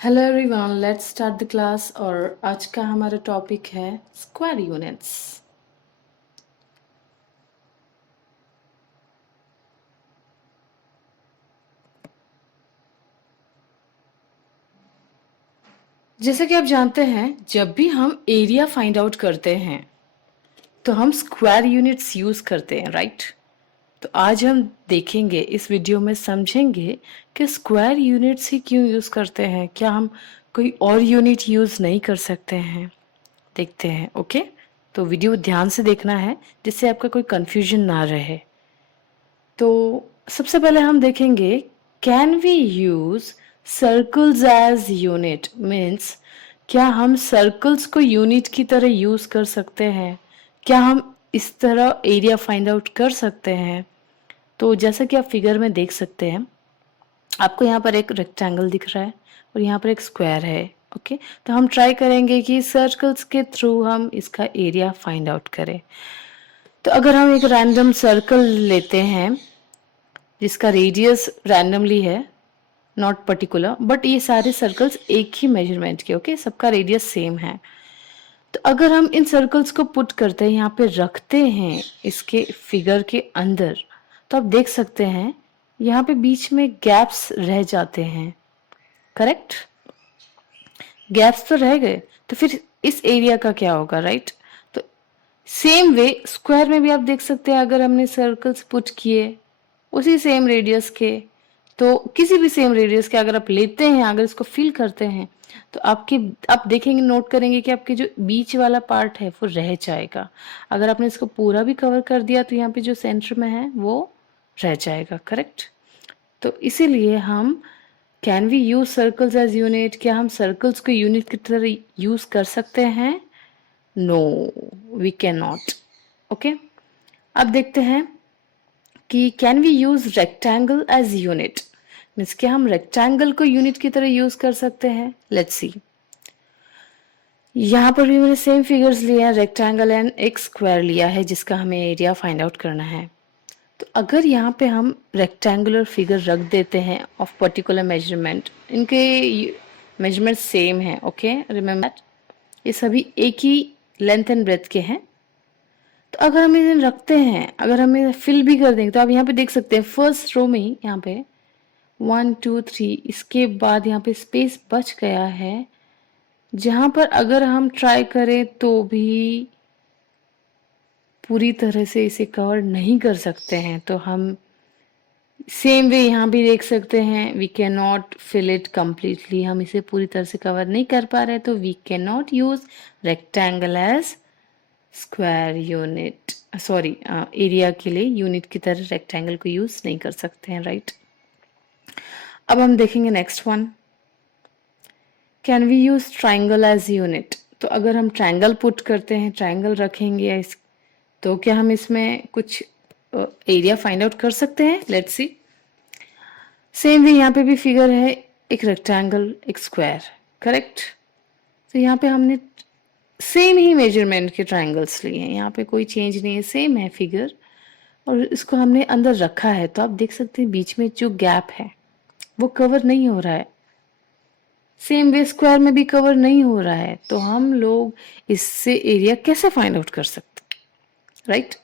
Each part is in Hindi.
Hello everyone, let's start the class. और आज का हमारा टॉपिक है स्क्वायर यूनिट्स। जैसे कि आप जानते हैं, जब भी हम एरिया फाइंड आउट करते हैं तो हम स्क्वायर यूनिट्स यूज करते हैं, राइट? तो आज हम देखेंगे, इस वीडियो में समझेंगे कि स्क्वायर यूनिट्स ही क्यों यूज करते हैं। क्या हम कोई और यूनिट यूज नहीं कर सकते हैं? देखते हैं, ओके? तो वीडियो ध्यान से देखना है जिससे आपका कोई कंफ्यूजन ना रहे। तो सबसे पहले हम देखेंगे, can we use circles as unit. Means क्या हम सर्कल्स को यूनिट की तरह यूज कर सकते हैं? क्या हम इस तरह एरिया फाइंड आउट कर सकते हैं? तो जैसा कि आप फिगर में देख सकते हैं, आपको यहाँ पर एक रेक्टेंगल दिख रहा है और यहाँ पर एक स्क्वायर है। ओके, तो हम ट्राई करेंगे कि सर्कल्स के थ्रू हम इसका एरिया फाइंड आउट करें। तो अगर हम एक रैंडम सर्कल लेते हैं जिसका रेडियस रैंडमली है, नॉट पर्टिकुलर, बट ये सारे सर्कल्स एक ही मेजरमेंट के, ओके, सबका रेडियस सेम है। तो अगर हम इन सर्कल्स को पुट करते हैं, यहाँ पे रखते हैं इसके फिगर के अंदर, तो आप देख सकते हैं यहाँ पे बीच में गैप्स रह जाते हैं, करेक्ट? गैप्स तो रह गए, तो फिर इस एरिया का क्या होगा, राइट? तो सेम वे स्क्वायर में भी आप देख सकते हैं, अगर हमने सर्कल्स पुट किए उसी सेम रेडियस के, तो किसी भी सेम रेडियस के अगर आप लेते हैं, अगर इसको फिल करते हैं, तो आप देखेंगे, नोट करेंगे कि आपके जो बीच वाला पार्ट है वो रह जाएगा। अगर आपने इसको पूरा भी कवर कर दिया तो यहाँ पे जो सेंटर में है वो रह जाएगा, करेक्ट? तो इसीलिए हम can we use circles as unit, क्या हम सर्कल्स को यूनिट की तरह यूज कर सकते हैं? No, we can not. Okay, अब देखते हैं कि can we use rectangle as unit. Means क्या हम रेक्टेंगल को यूनिट की तरह यूज कर सकते हैं? Let's see. यहाँ पर भी मैंने सेम फिगर्स लिए हैं, रेक्टेंगल एंड एक स्क्वायर लिया है जिसका हमें एरिया फाइंड आउट करना है। तो अगर यहाँ पे हम रेक्टेंगुलर फिगर रख देते हैं ऑफ पर्टिकुलर मेजरमेंट, इनके मेजरमेंट सेम है, ओके, रिमेम्बर, ये सभी एक ही लेंथ एंड ब्रेथ के हैं। तो अगर हम इन्हें रखते हैं, अगर हम इन्हें फिल भी कर देंगे, तो आप यहाँ पे देख सकते हैं फर्स्ट रो में ही यहाँ पे 1 2 3, इसके बाद यहाँ पे स्पेस बच गया है जहां पर अगर हम ट्राई करें तो भी पूरी तरह से इसे कवर नहीं कर सकते हैं। तो हम सेम वे यहाँ भी देख सकते हैं, we can not fill it completely, हम इसे पूरी तरह से कवर नहीं कर पा रहे, तो we can not use rectangle as square unit, sorry, area के लिए यूनिट की तरह रेक्टेंगल को यूज नहीं कर सकते हैं, राइट? अब हम देखेंगे next one, can we use triangle as unit. तो अगर हम ट्राइंगल पुट करते हैं, ट्राइंगल रखेंगे इस, तो क्या हम इसमें कुछ एरिया फाइंड आउट कर सकते हैं? Let's see. सेम भी यहाँ पे भी फिगर है, एक रेक्टेंगल एक स्क्वायर, करेक्ट? तो यहाँ पे हमने सेम ही मेजरमेंट के ट्राइंगल्स लिए हैं, यहाँ पे कोई चेंज नहीं है, सेम है फिगर, और इसको हमने अंदर रखा है। तो आप देख सकते हैं बीच में जो गैप है वो कवर नहीं हो रहा है, सेम वे स्क्वायर में भी कवर नहीं हो रहा है। तो हम लोग इससे एरिया कैसे फाइंड आउट कर सकते हैं, राइट?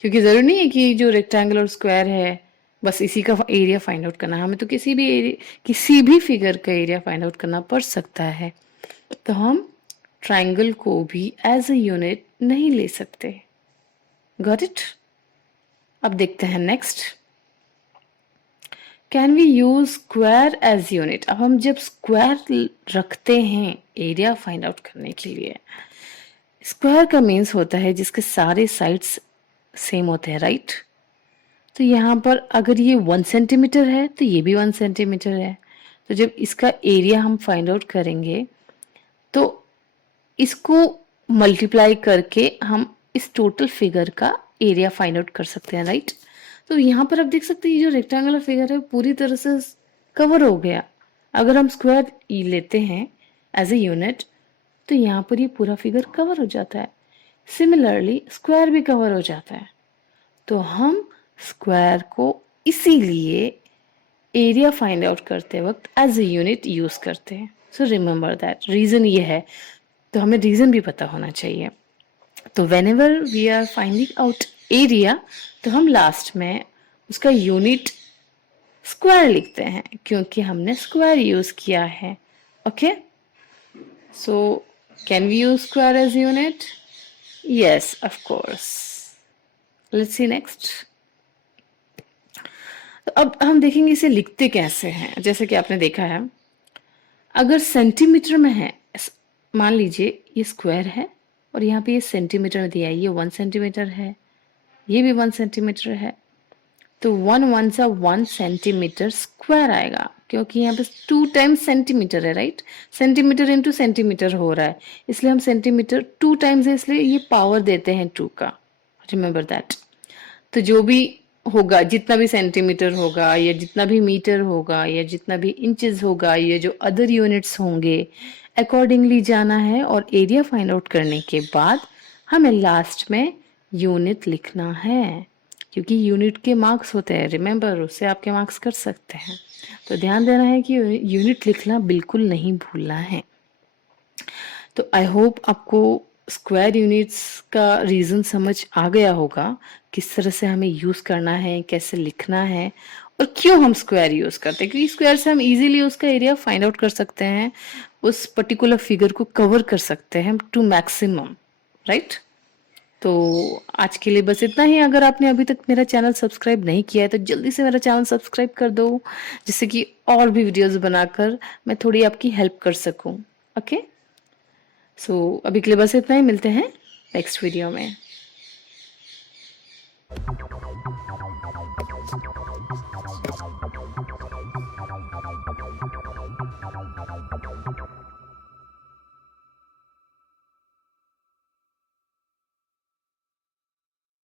क्योंकि जरूरी नहीं है कि जो रेक्टेंगल और स्क्वायर है बस इसी का एरिया फाइंड आउट करना, हमें तो किसी भी फिगर का एरिया फाइंड आउट करना पड़ सकता है। तो हम ट्राइंगल को भी एज ए यूनिट नहीं ले सकते। Got it? अब देखते हैं next, can we use square as unit. अब हम जब स्क्वायर रखते हैं एरिया फाइंड आउट करने के लिए, स्क्वायर का मीन्स होता है जिसके सारे साइड्स सेम होते हैं, राइट? तो यहाँ पर अगर ये 1 सेंटीमीटर है तो ये भी 1 सेंटीमीटर है। तो जब इसका एरिया हम फाइंड आउट करेंगे तो इसको मल्टीप्लाई करके हम इस टोटल फिगर का एरिया फाइंड आउट कर सकते हैं, राइट? तो यहाँ पर आप देख सकते हैं ये जो रेक्टेंगुलर फिगर है पूरी तरह से कवर हो गया। अगर हम स्क्वायर लेते हैं एज ए यूनिट तो यहाँ पर ये पूरा फिगर कवर हो जाता है। सिमिलरली स्क्वायर भी कवर हो जाता है। तो हम स्क्वायर को इसीलिए एरिया फाइंड आउट करते वक्त एज ए यूनिट यूज करते हैं। सो रिमेंबर दैट रीजन ये है, तो हमें रीजन भी पता होना चाहिए। तो whenever we are finding out area, तो हम लास्ट में उसका यूनिट स्क्वायर लिखते हैं क्योंकि हमने स्क्वायर यूज किया है। Okay, so can we use square as unit? Yes, of course. Let's see next. तो अब हम देखेंगे इसे लिखते कैसे हैं। जैसे कि आपने देखा है, अगर सेंटीमीटर में है, मान लीजिए ये स्क्वायर है और यहाँ पे ये सेंटीमीटर में दिया है, ये 1 सेंटीमीटर है, ये भी 1 सेंटीमीटर है, तो 1 सा 1 सेंटीमीटर स्क्वायर आएगा क्योंकि यहाँ पे 2 टाइम्स सेंटीमीटर है, राइट? सेंटीमीटर इंटू सेंटीमीटर हो रहा है, इसलिए हम सेंटीमीटर 2 टाइम्स है, इसलिए ये पावर देते हैं 2 का। Remember that. तो जो भी होगा, जितना भी सेंटीमीटर होगा या जितना भी मीटर होगा या जितना भी इंचेस होगा, ये जो अदर यूनिट्स होंगे, अकॉर्डिंगली जाना है और एरिया फाइंड आउट करने के बाद हमें लास्ट में यूनिट लिखना है क्योंकि यूनिट के मार्क्स होते हैं, रिमेंबर, उससे आपके मार्क्स कर सकते हैं। तो ध्यान देना है कि यूनिट लिखना बिल्कुल नहीं भूलना है। तो आई होप आपको स्क्वायर यूनिट्स का रीज़न समझ आ गया होगा, किस तरह से हमें यूज़ करना है, कैसे लिखना है और क्यों हम स्क्वायर यूज़ करते हैं। क्योंकि स्क्वायर से हम इजीली उसका एरिया फाइंड आउट कर सकते हैं, उस पर्टिकुलर फिगर को कवर कर सकते हैं टू मैक्सिमम, राइट? तो आज के लिए बस इतना ही। अगर आपने अभी तक मेरा चैनल सब्सक्राइब नहीं किया है तो जल्दी से मेरा चैनल सब्सक्राइब कर दो, जिससे कि और भी वीडियोस बनाकर मैं थोड़ी आपकी हेल्प कर सकूं। ओके, सो अभी के लिए बस इतना ही, मिलते हैं नेक्स्ट वीडियो में।